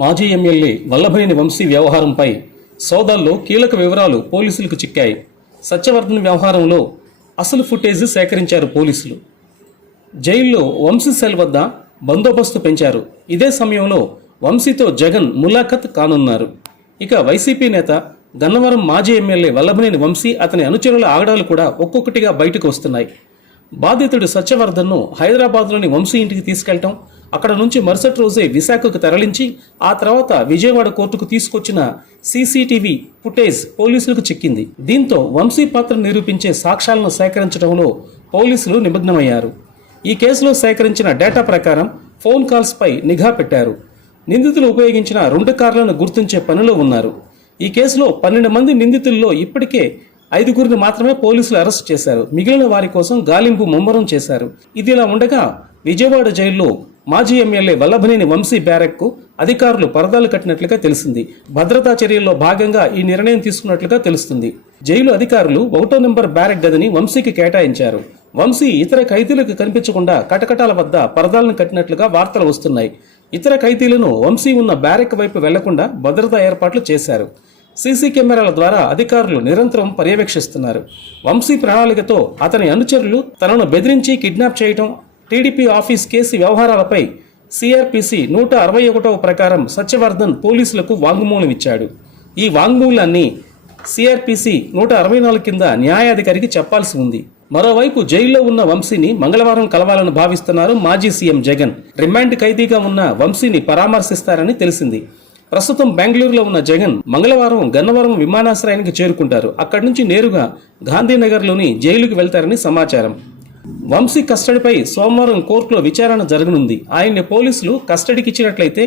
మాజీ ఎమ్మెల్యే వల్లభనేని వంశీ వ్యవహారంపై సోదాల్లో కీలక వివరాలు పోలీసులకు చిక్కాయి. సత్యవర్ధన్ వ్యవహారంలో అసలు ఫుటేజ్ సేకరించారు పోలీసులు. జైల్లో వంశీ సెల్ వద్ద బందోబస్తు పెంచారు. ఇదే సమయంలో వంశీతో జగన్ ములాఖత్ కానున్నారు. ఇక వైసీపీ నేత గన్నవరం మాజీ ఎమ్మెల్యే వల్లభనేని వంశీ అతని అనుచరుల ఆగడాలు కూడా ఒక్కొక్కటిగా బయటకు వస్తున్నాయి. బాధితుడు సత్యవర్ధన్ను హైదరాబాద్లోని వంశీ ఇంటికి తీసుకెళ్లటం, అక్కడ నుంచి మరుసటి రోజే విశాఖకు తరలించి ఆ తర్వాత విజయవాడ కోర్టుకు తీసుకొచ్చిన సీసీటీవీ ఫుటేజ్ పోలీసులకు చిక్కింది. దీంతో వంశీ పాత్ర నిరూపించే సాక్ష్యాలను సేకరించడంలో పోలీసులు నిమగ్నమయ్యారు. ఈ కేసులో సేకరించిన డేటా ప్రకారం ఫోన్ కాల్స్పై నిఘా పెట్టారు. నిందితులు ఉపయోగించిన 2 కార్లను గుర్తించే పనిలో ఉన్నారు. ఈ కేసులో 12 మంది నిందితుల్లో ఇప్పటికే 5గురిని మాత్రమే పోలీసులు అరెస్ట్ చేశారు. మిగిలిన వారి కోసం గాలింపు ముమ్మరం చేశారు. ఇదిలా ఉండగా విజయవాడ జైల్లో మాజీ ఎమ్మెల్యే వల్లభనేని వంశీ బ్యారెక్కు అధికారులు పరదాలు కట్టినట్లుగా తెలిసింది. భద్రతా చర్యల్లో భాగంగా ఈ నిర్ణయం తీసుకున్నట్లుగా తెలుస్తుంది. జైలు అధికారులు 1వ నెంబర్ బ్యారెక్ గదిని వంశీకి కేటాయించారు. వంశీ ఇతర ఖైదీలకు కనిపించకుండా కటకటాల వద్ద పరదాలను కట్టినట్లుగా వార్తలు వస్తున్నాయి. ఇతర ఖైదీలను వంశీ ఉన్న బ్యారెక్ వైపు వెళ్లకుండా భద్రతా ఏర్పాట్లు చేశారు. సీసీ కెమెరాల ద్వారా అధికారులు నిరంతరం పర్యవేక్షిస్తున్నారు. వంశీ ప్రణాళికతో అతని అనుచరులు తనను బెదిరించి కిడ్నాప్ చేయటం, టీడీపీ ఆఫీస్ కేసు వ్యవహారాలపై సిఆర్పిసి 161 ప్రకారం సత్యవర్ధన్ పోలీసులకు వాంగ్మూలం ఇచ్చాడు. ఈ వాంగ్మూలాన్ని సిఆర్పిసి 164 కింద న్యాయాధికారికి చెప్పాల్సి ఉంది. మరోవైపు జైల్లో ఉన్న వంశీని మంగళవారం కలవాలని భావిస్తున్నారు మాజీ సీఎం జగన్. రిమాండ్ ఖైదీగా ఉన్న వంశీని పరామర్శిస్తారని తెలిసింది. ప్రస్తుతం బెంగళూరులో ఉన్న జగన్ మంగళవారం గన్నవరం విమానాశ్రయానికి చేరుకుంటారు. అక్కడి నుంచి నేరుగా గాంధీనగర్లోని జైలుకు వెళ్తారని సమాచారం. వంశీ కస్టడీపై సోమవారం కోర్టులో విచారణ జరగనుంది. ఆయన్ని పోలీసులు కస్టడీకి ఇచ్చినట్లయితే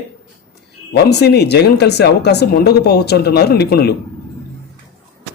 వంశీని జగన్ కలిసే అవకాశం ఉండకపోవచ్చు అంటున్నారు నిపుణులు.